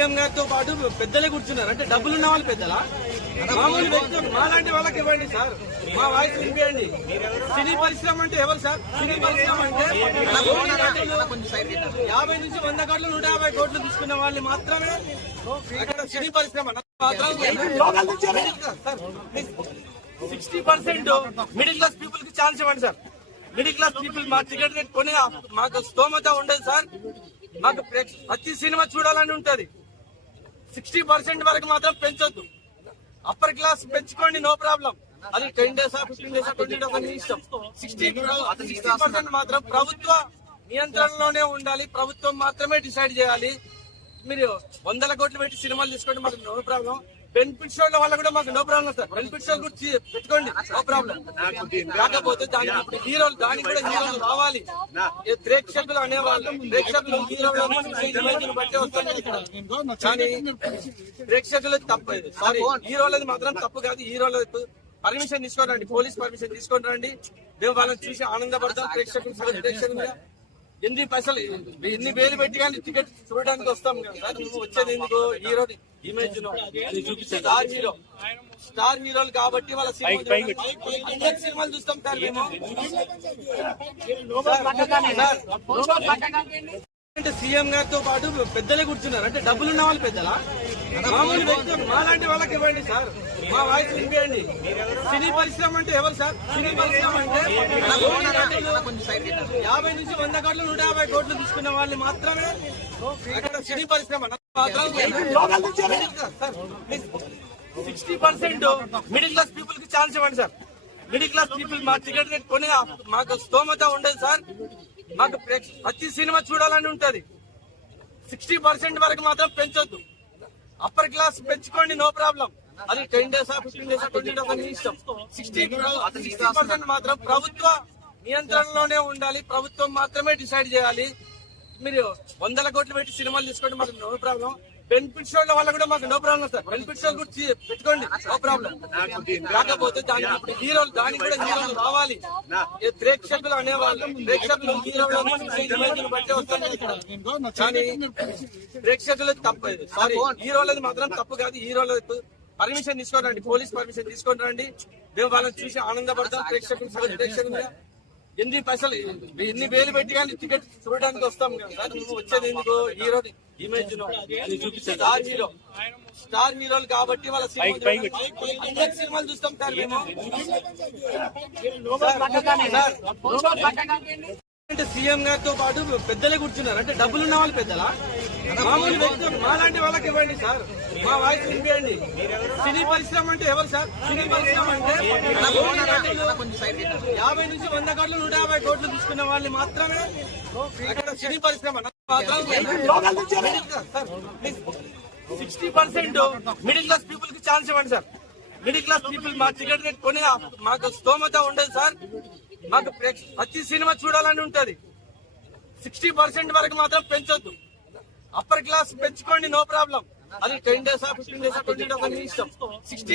గారితో పాటు పెద్దలే కూర్చున్నారు. అంటే డబ్బులు ఉన్న వాళ్ళు పెద్దలా? మామూలు వ్యక్తులు మాలాంటి వాళ్ళకి ఇవ్వండి సార్. మా వాయిస్ వినిపించండి సినీ పరిశ్రమ అంటే ఎవరు సార్? సినీ పరిశ్రమ అంటే యాభై నుంచి వంద కోట్లు నూట యాభై కోట్లు తీసుకున్న వాళ్ళు మాత్రమే అక్కడ సినీ పరిశ్రమ. సిక్స్టీ పర్సెంట్ మిడిల్ క్లాస్ పీపుల్కి ఛాన్స్ ఇవ్వండి సార్. మిడిల్ క్లాస్ పీపుల్ మా టికెట్ రేట్ మాకు స్తోమత ఉండదు సార్. మాకు ప్రతి సినిమా చూడాలని ఉంటది. సిక్స్టీ పర్సెంట్ వరకు మాత్రం పెంచొద్దు. అప్పర్ క్లాస్ పెంచుకోండి నో ప్రాబ్లం అది ten days fifteen days twenty days అని ఇష్టం. సిక్స్టీ సిక్స్టీ పర్సెంట్ మాత్రం ప్రభుత్వ నియంత్రణలోనే ఉండాలి. ప్రభుత్వం మాత్రమే డిసైడ్ చేయాలి. మీరు వందల కోట్లు పెట్టి సినిమాలు తీసుకోండి మాకు నో ప్రాబ్లం బెనిఫిట్ షోల వల్ల కూడా మాకు no problem sir. Benefit show గురించి పెట్టుకోండి. నో ప్రాబ్లం కాకపోతే దానికి ఇప్పుడు హీరోలు దానికి కూడా హీరోలు రావాలి. ప్రేక్షకులు అనేవాళ్ళు. ప్రేక్షకులు హీరోలు బట్టి వస్తుంది ఇక్కడ. కానీ ప్రేక్షకులు తప్పు సారీ హీరోలది మాత్రం తప్పు కాదు. హీరోలకు పర్మిషన్ తీసుకోండి. రండి పోలీస్ పర్మిషన్ తీసుకొని రండి. మేము వాళ్ళని చూసి ఆనందపడతాం. ప్రేక్షకులు సరే ప్రేక్షకులుగా ఎన్ని పైసలు ఎన్ని వేలు పెట్టి కానీ టికెట్ చూడడానికి వస్తాం కదా సార్? నువ్వు వచ్చేది ఎందుకు? Hero image star hero star హీరోలు కాబట్టి వాళ్ళ సినిమా సినిమాలు చూస్తాం సార్ మేము? అంటే సీఎం గారితో పాటు పెద్దలే కూర్చున్నారు. అంటే డబ్బులు ఉన్న వాళ్ళు పెద్దలా? మామూలు వ్యక్తులు మాలాంటి వాళ్ళకి ఇవ్వండి సార్. మా వాయిస్ వినిపించండి సినీ పరిశ్రమ అంటే ఎవరు సార్? సినీ పరిశ్రమ అంటే యాభై నుంచి వంద కోట్లు నూట యాభై కోట్లు తీసుకున్న వాళ్ళు మాత్రమే అక్కడ సినీ పరిశ్రమ. సిక్స్టీ పర్సెంట్ మిడిల్ క్లాస్ పీపుల్కి ఛాన్స్ ఇవ్వండి సార్. మిడిల్ క్లాస్ పీపుల్ మా టికెట్ రేట్ కొని మాకు స్తోమత ఉండదు సార్. మాకు ప్రతి సినిమా చూడాలని ఉంటది. సిక్స్టీ పర్సెంట్ వరకు మాత్రం పెంచొద్దు. అప్పర్ క్లాస్ పెంచుకోండి నో ప్రాబ్లం అది ten days fifteen days twenty days అని ఇష్టం. సిక్స్టీ సిక్స్టీ పర్సెంట్ మాత్రం ప్రభుత్వ నియంత్రణలోనే ఉండాలి. ప్రభుత్వం మాత్రమే డిసైడ్ చేయాలి. మీరు వందల కోట్లు పెట్టి సినిమాలు తీసుకోండి మాకు నో ప్రాబ్లం బెనిఫిట్ షోల వల్ల కూడా మాకు no problem sir. Benefit show గురించి పెట్టుకోండి. నో ప్రాబ్లం కాకపోతే దానికి ఇప్పుడు హీరోలు దానికి కూడా హీరోలు రావాలి. ప్రేక్షకులు అనేవాళ్ళు ప్రేక్షకులు హీరోలు బట్టి వస్తుంది కానీ ప్రేక్షకులు తప్పు. సారీ హీరోలది మాత్రం తప్పు కాదు. హీరోలకు పర్మిషన్ తీసుకొని రండి పోలీస్ పర్మిషన్ తీసుకొని రండి. మేము వాళ్ళని చూసి ఆనందపడతాం ప్రేక్షకులు ప్రేక్షకులుగా ఎన్ని పైసలు ఎన్ని వేలు పెట్టి కానీ టికెట్ చూడడానికి వస్తాం కదా నువ్వు వచ్చేది ఎందుకు? Hero image star hero. Star హీరోలు కాబట్టి వాళ్ళ సినిమా సినిమాలు చూస్తాం సార్ మేము. సార్, అంటే సీఎం గారితో పాటు పెద్దలే కూర్చున్నారు. అంటే డబ్బులు ఉన్న వాళ్ళు పెద్దలా? మామూలు వ్యక్తులు మాలాంటి వాళ్ళకి ఇవ్వండి సార్. మా వాయిస్ వినిపించండి సినీ పరిశ్రమ అంటే ఎవరు సార్? సినీ పరిశ్రమ అంటే యాభై నుంచి వంద కోట్లు నూట యాభై కోట్లు తీసుకున్న వాళ్ళు మాత్రమే అక్కడ సినీ పరిశ్రమ. సిక్స్టీ పర్సెంట్ మిడిల్ క్లాస్ పీపుల్కి ఛాన్స్ ఇవ్వండి సార్. మిడిల్ క్లాస్ పీపుల్ మా టికెట్ రేట్ కొని మాకు స్తోమత ఉండదు సార్. మాకు ప్రతి సినిమా చూడాలని ఉంటది. సిక్స్టీ పర్సెంట్ వరకు మాత్రం పెంచొద్దు. అప్పర్ క్లాస్ పెంచుకోండి నో ప్రాబ్లం అది ten days fifteen days twenty days అని ఇష్టం. సిక్స్టీ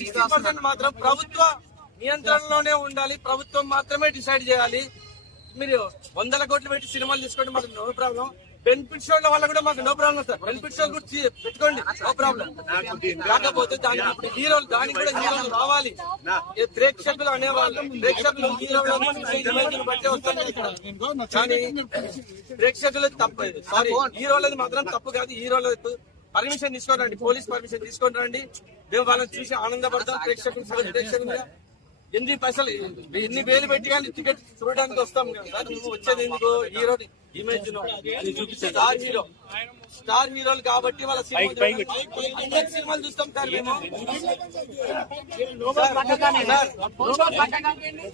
సిక్స్టీ పర్సెంట్ మాత్రం ప్రభుత్వ నియంత్రణలోనే ఉండాలి. ప్రభుత్వం మాత్రమే డిసైడ్ చేయాలి. మీరు వందల కోట్లు పెట్టి సినిమాలు తీసుకోండి మాకు నో ప్రాబ్లం బెనిఫిట్ షోల వల్ల కూడా మాకు no problem sir. Benefit show గురించి పెట్టుకోండి. నో ప్రాబ్లం కాకపోతే దానికి ఇప్పుడు హీరోలు దానికి కూడా హీరోలు రావాలి. ప్రేక్షకులు అనేవాళ్ళు ప్రేక్షకులు హీరోలు బట్టి కానీ ప్రేక్షకులు. తప్పు సారీ హీరోలది మాత్రం తప్పు కాదు. హీరోలకు పర్మిషన్ తీసుకొని రండి పోలీస్ పర్మిషన్ తీసుకొని రండి మేము వాళ్ళని చూసి ఆనందపడతాం ప్రేక్షకులు ప్రేక్షకులుగా ఎన్ని పైసలు ఎన్ని వేలు పెట్టి కానీ టికెట్ చూడడానికి వస్తాం సార్ నువ్వు వచ్చేది ఎందుకు hero image star hero star హీరోలు కాబట్టి వాళ్ళ సినిమా సినిమాలు చూస్తాం సార్ మేము సార్,